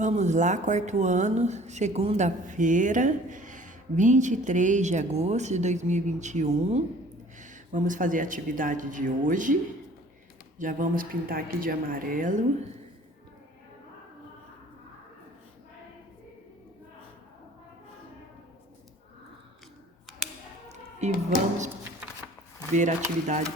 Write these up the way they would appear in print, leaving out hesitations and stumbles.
Vamos lá, quarto ano, segunda-feira, 23 de agosto de 2021. Vamos fazer a atividade de hoje. Já vamos pintar aqui de amarelo. E vamos ver a atividade.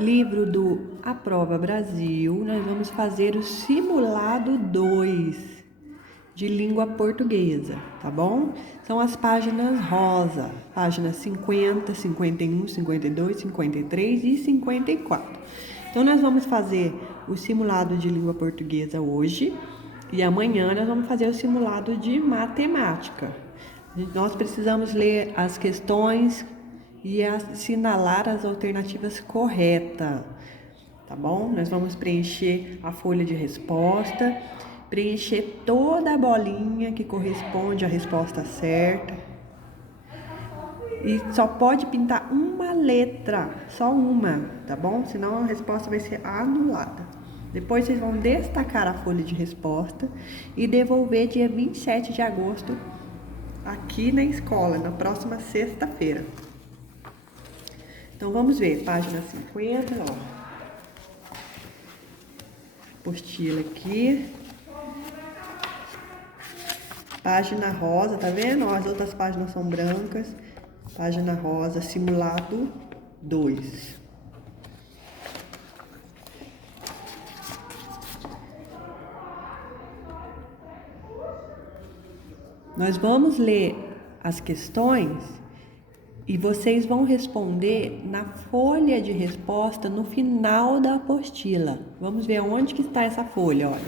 Livro do Aprova Brasil, nós vamos fazer o simulado 2 de língua portuguesa, tá bom? São as páginas rosa, páginas 50, 51, 52, 53 e 54. Então, nós vamos fazer o simulado de língua portuguesa hoje e amanhã nós vamos fazer o simulado de matemática. Nós precisamos ler as questões e assinalar as alternativas corretas, tá bom? Nós vamos preencher a folha de resposta, preencher toda a bolinha que corresponde à resposta certa. E só pode pintar uma letra, só uma, tá bom? Senão a resposta vai ser anulada. Depois vocês vão destacar a folha de resposta e devolver dia 27 de agosto aqui na escola, na próxima sexta-feira. Então, vamos ver, página 50, ó. Apostila aqui. Página rosa, tá vendo? Ó, as outras páginas são brancas. Página rosa, simulado 2. Nós vamos ler as questões e vocês vão responder na folha de resposta no final da apostila. Vamos ver onde que está essa folha, olha.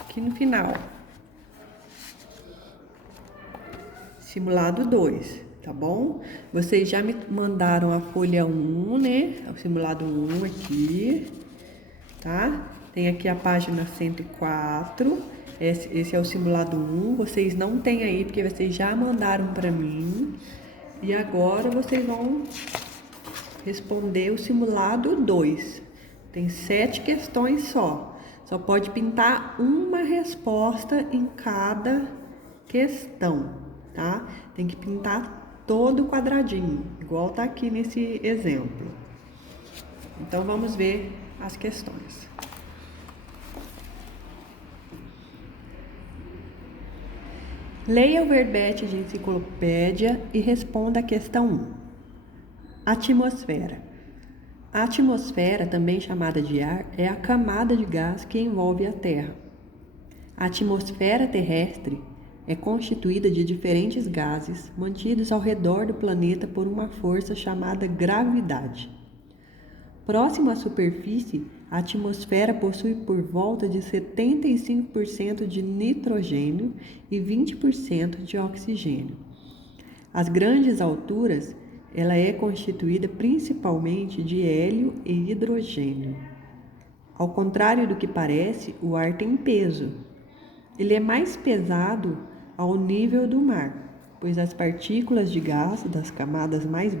Aqui no final. Simulado 2, tá bom? Vocês já me mandaram a folha 1, né? O simulado 1 aqui, tá? Tem aqui a página 104. Esse é o simulado 1. Vocês não têm aí, porque vocês já mandaram para mim. E agora vocês vão responder o simulado 2. Tem 7 questões só. Só pode pintar uma resposta em cada questão, tá? Tem que pintar todo o quadradinho, igual tá aqui nesse exemplo. Então, vamos ver as questões. Leia o verbete de enciclopédia e responda a questão 1. Atmosfera. A atmosfera, também chamada de ar, é a camada de gás que envolve a Terra. A atmosfera terrestre é constituída de diferentes gases mantidos ao redor do planeta por uma força chamada gravidade. Próximo à superfície, a atmosfera possui por volta de 75% de nitrogênio e 20% de oxigênio. Às grandes alturas, ela é constituída principalmente de hélio e hidrogênio. Ao contrário do que parece, o ar tem peso. Ele é mais pesado ao nível do mar, pois as partículas de gás das camadas mais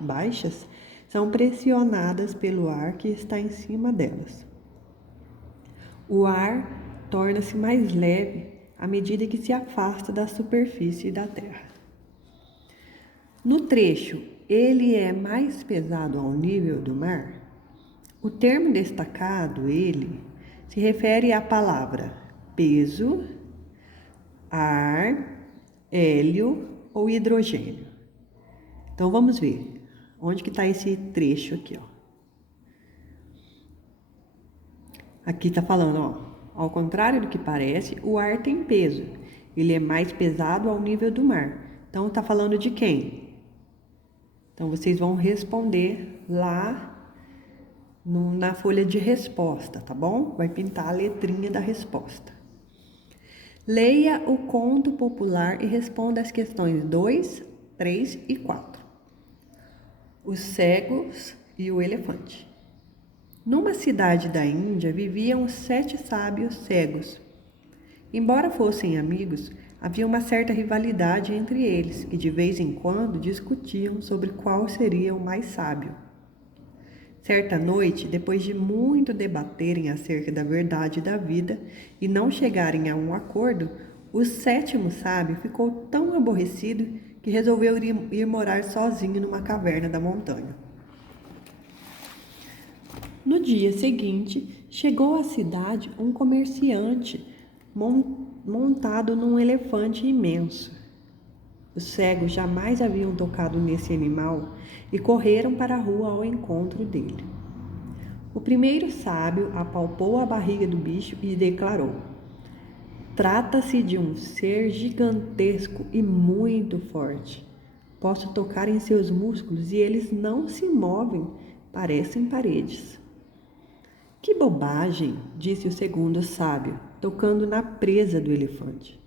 baixas são pressionadas pelo ar que está em cima delas. O ar torna-se mais leve à medida que se afasta da superfície da Terra. No trecho, ele é mais pesado ao nível do mar. O termo destacado, ele, se refere à palavra peso, ar, hélio ou hidrogênio. Então, vamos ver. Onde que está esse trecho aqui, ó? Aqui está falando, ó. Ao contrário do que parece, o ar tem peso. Ele é mais pesado ao nível do mar. Então, está falando de quem? Então, vocês vão responder lá na folha de resposta, tá bom? Vai pintar a letrinha da resposta. Leia o conto popular e responda as questões 2, 3 e 4. Os cegos e o elefante. Numa cidade da Índia viviam 7 sábios cegos. Embora fossem amigos, havia uma certa rivalidade entre eles e de vez em quando discutiam sobre qual seria o mais sábio. Certa noite, depois de muito debaterem acerca da verdade da vida e não chegarem a um acordo, o sétimo sábio ficou tão aborrecido que resolveu ir morar sozinho numa caverna da montanha. No dia seguinte, chegou à cidade um comerciante montado num elefante imenso. Os cegos jamais haviam tocado nesse animal e correram para a rua ao encontro dele. O primeiro sábio apalpou a barriga do bicho e declarou: "Trata-se de um ser gigantesco e muito forte. Posso tocar em seus músculos e eles não se movem, parecem paredes." "Que bobagem!" disse o segundo sábio, tocando na presa do elefante.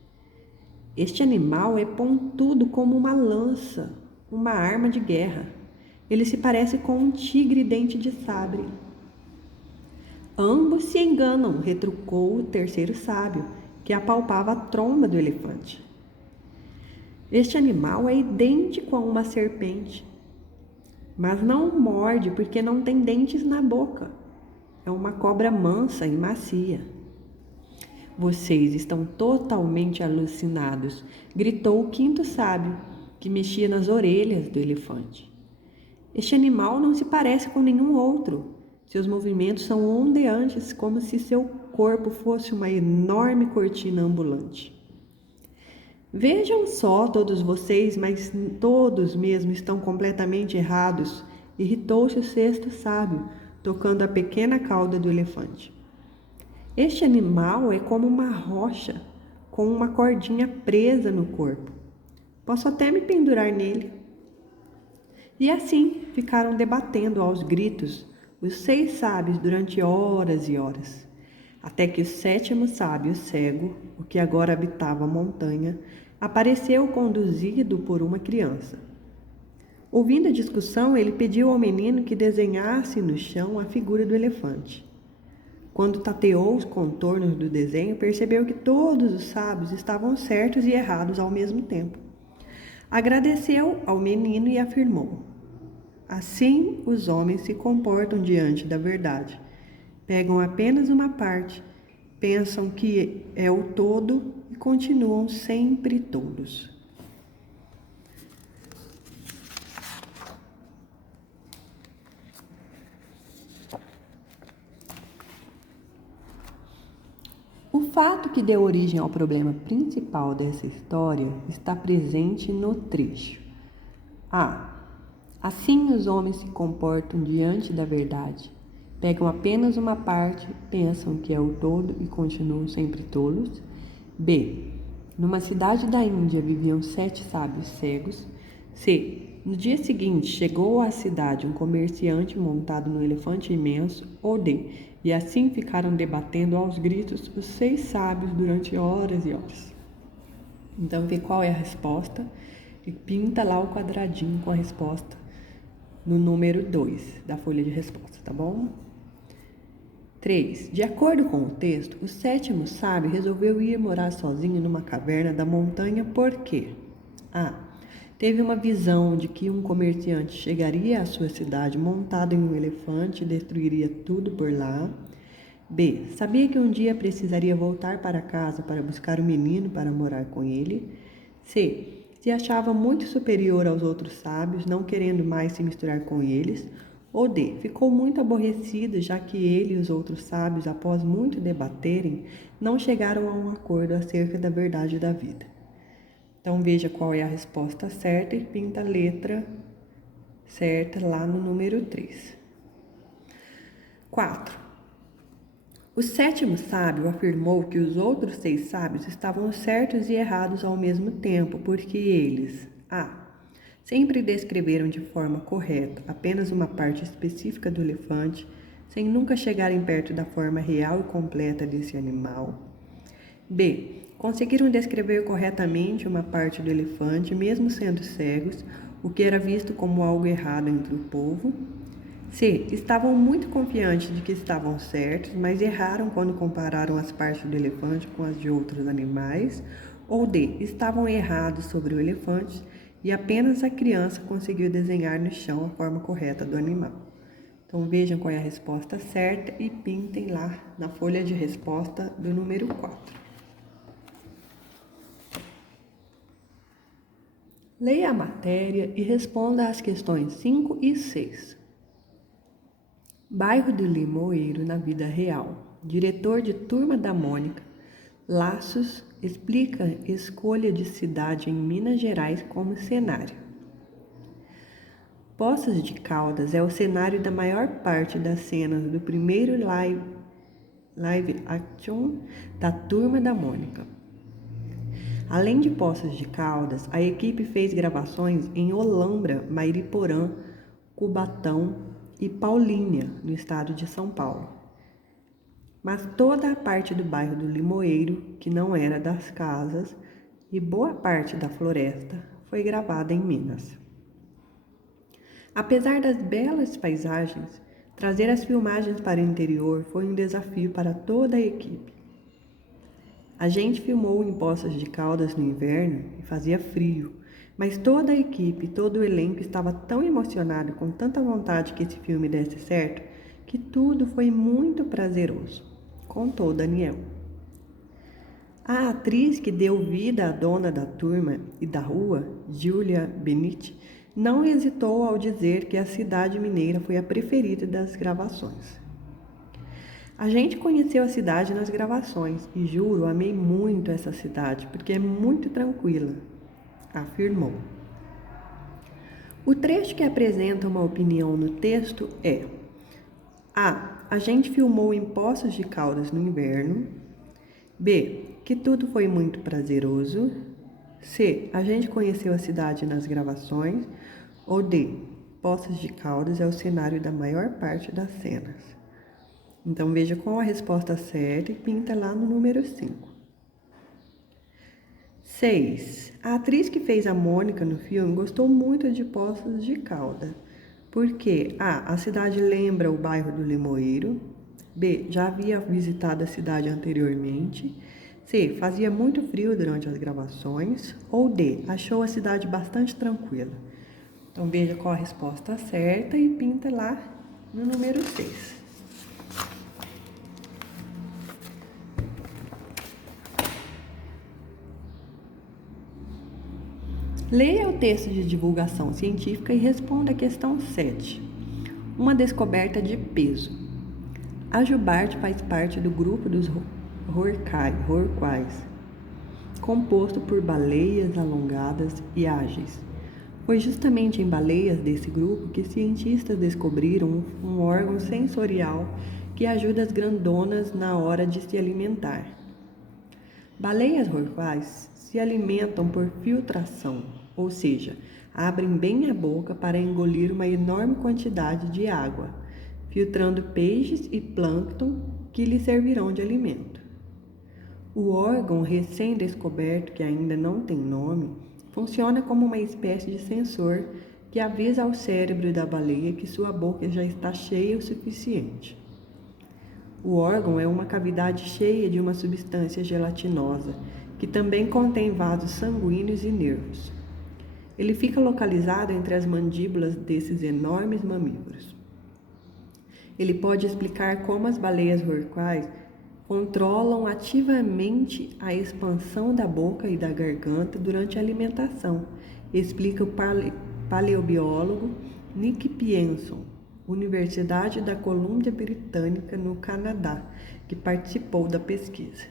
"Este animal é pontudo como uma lança, uma arma de guerra. Ele se parece com um tigre dente de sabre." "Ambos se enganam", retrucou o terceiro sábio, que apalpava a tromba do elefante. "Este animal é idêntico a uma serpente, mas não morde porque não tem dentes na boca. É uma cobra mansa e macia." "Vocês estão totalmente alucinados", gritou o quinto sábio, que mexia nas orelhas do elefante. "Este animal não se parece com nenhum outro. Seus movimentos são ondeantes, como se seu corpo fosse uma enorme cortina ambulante." "Vejam só, todos vocês, mas todos mesmo estão completamente errados", irritou-se o sexto sábio, tocando a pequena cauda do elefante. "Este animal é como uma rocha, com uma cordinha presa no corpo. Posso até me pendurar nele." E assim ficaram debatendo aos gritos os 6 sábios durante horas e horas, até que o sétimo sábio cego, o que agora habitava a montanha, apareceu conduzido por uma criança. Ouvindo a discussão, ele pediu ao menino que desenhasse no chão a figura do elefante. Quando tateou os contornos do desenho, percebeu que todos os sábios estavam certos e errados ao mesmo tempo. Agradeceu ao menino e afirmou: "Assim os homens se comportam diante da verdade. Pegam apenas uma parte, pensam que é o todo e continuam sempre tolos." O fato que deu origem ao problema principal dessa história está presente no trecho. A. Assim os homens se comportam diante da verdade. Pegam apenas uma parte, pensam que é o todo e continuam sempre tolos. B. Numa cidade da Índia viviam 7 sábios cegos. C. No dia seguinte chegou à cidade um comerciante montado num elefante imenso. Ou D. E assim ficaram debatendo aos gritos os 6 sábios durante horas e horas. Então vê qual é a resposta e pinta lá o quadradinho com a resposta no número 2 da folha de resposta, tá bom? 3. De acordo com o texto, o sétimo sábio resolveu ir morar sozinho numa caverna da montanha porque A. Teve uma visão de que um comerciante chegaria à sua cidade montado em um elefante e destruiria tudo por lá. B. Sabia que um dia precisaria voltar para casa para buscar o menino para morar com ele. C. Se achava muito superior aos outros sábios, não querendo mais se misturar com eles. Ou D. Ficou muito aborrecido, já que ele e os outros sábios, após muito debaterem, não chegaram a um acordo acerca da verdade da vida. Então veja qual é a resposta certa e pinta a letra certa lá no número 3. 4. O sétimo sábio afirmou que os outros 6 sábios estavam certos e errados ao mesmo tempo, porque eles A. Sempre descreveram de forma correta apenas uma parte específica do elefante, sem nunca chegarem perto da forma real e completa desse animal. B. Conseguiram descrever corretamente uma parte do elefante, mesmo sendo cegos, o que era visto como algo errado entre o povo. C. Estavam muito confiantes de que estavam certos, mas erraram quando compararam as partes do elefante com as de outros animais. Ou D. Estavam errados sobre o elefante e apenas a criança conseguiu desenhar no chão a forma correta do animal. Então vejam qual é a resposta certa e pintem lá na folha de resposta do número 4. Leia a matéria e responda às questões 5 e 6. Bairro do Limoeiro na vida real. Diretor de Turma da Mônica, Laços, explica escolha de cidade em Minas Gerais como cenário. Poços de Caldas é o cenário da maior parte das cenas do primeiro live action da Turma da Mônica. Além de Poços de Caldas, a equipe fez gravações em Olambra, Mairiporã, Cubatão e Paulínia, no estado de São Paulo. Mas toda a parte do bairro do Limoeiro, que não era das casas, e boa parte da floresta foi gravada em Minas. Apesar das belas paisagens, trazer as filmagens para o interior foi um desafio para toda a equipe. A gente filmou em Poços de Caldas no inverno e fazia frio, mas toda a equipe, todo o elenco estava tão emocionado, com tanta vontade que esse filme desse certo, que tudo foi muito prazeroso, contou Daniel. A atriz que deu vida à dona da turma e da rua, Júlia Benite, não hesitou ao dizer que a cidade mineira foi a preferida das gravações. A gente conheceu a cidade nas gravações e juro, amei muito essa cidade porque é muito tranquila, afirmou. O trecho que apresenta uma opinião no texto é: A gente filmou em Poços de Caldas no inverno. B. Que tudo foi muito prazeroso. C. A gente conheceu a cidade nas gravações. Ou D. Poços de Caldas é o cenário da maior parte das cenas. Então veja qual a resposta certa e pinta lá no número 5. 6. A atriz que fez a Mônica no filme gostou muito de Poços de Caldas, porque A. A cidade lembra o bairro do Limoeiro. B. Já havia visitado a cidade anteriormente. C. Fazia muito frio durante as gravações. Ou D. Achou a cidade bastante tranquila. Então veja qual a resposta certa e pinta lá no número 6. Leia o texto de divulgação científica e responda a questão 7. Uma descoberta de peso. A jubarte faz parte do grupo dos rorquais, composto por baleias alongadas e ágeis. Foi justamente em baleias desse grupo que cientistas descobriram um órgão sensorial que ajuda as grandonas na hora de se alimentar. Baleias rorquais se alimentam por filtração, ou seja, abrem bem a boca para engolir uma enorme quantidade de água, filtrando peixes e plâncton que lhes servirão de alimento. O órgão recém-descoberto, que ainda não tem nome, funciona como uma espécie de sensor que avisa ao cérebro da baleia que sua boca já está cheia o suficiente. O órgão é uma cavidade cheia de uma substância gelatinosa, que também contém vasos sanguíneos e nervos. Ele fica localizado entre as mandíbulas desses enormes mamíferos. Ele pode explicar como as baleias rorquais controlam ativamente a expansão da boca e da garganta durante a alimentação, explica o paleobiólogo Nick Pienson, Universidade da Colômbia Britânica, no Canadá, que participou da pesquisa.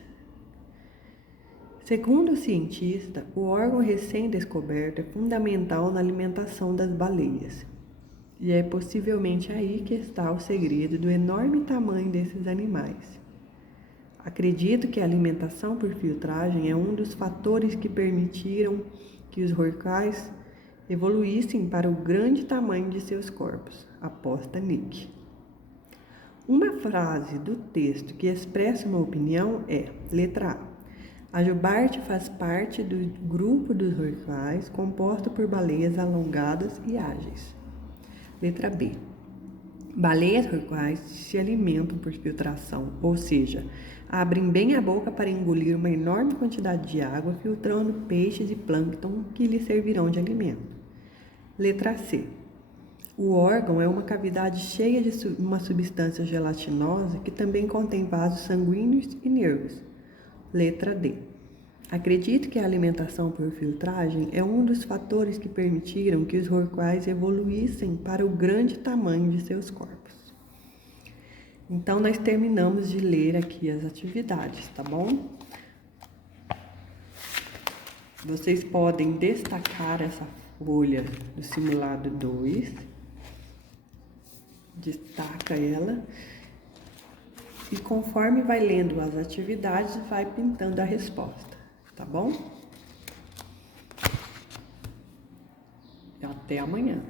Segundo o cientista, o órgão recém-descoberto é fundamental na alimentação das baleias. E é possivelmente aí que está o segredo do enorme tamanho desses animais. Acredito que a alimentação por filtragem é um dos fatores que permitiram que os rorquais evoluíssem para o grande tamanho de seus corpos, aposta Nick. Uma frase do texto que expressa uma opinião é: letra A. A jubarte faz parte do grupo dos rorquais, composto por baleias alongadas e ágeis. Letra B. Baleias rorquais se alimentam por filtração, ou seja, abrem bem a boca para engolir uma enorme quantidade de água, filtrando peixes e plâncton que lhes servirão de alimento. Letra C. O órgão é uma cavidade cheia de uma substância gelatinosa que também contém vasos sanguíneos e nervos. Letra D. Acredito que a alimentação por filtragem é um dos fatores que permitiram que os rorquais evoluíssem para o grande tamanho de seus corpos. Então, nós terminamos de ler aqui as atividades, tá bom? Vocês podem destacar essa folha do simulado 2. Destaca ela. E conforme vai lendo as atividades, vai pintando a resposta, tá bom? Até amanhã.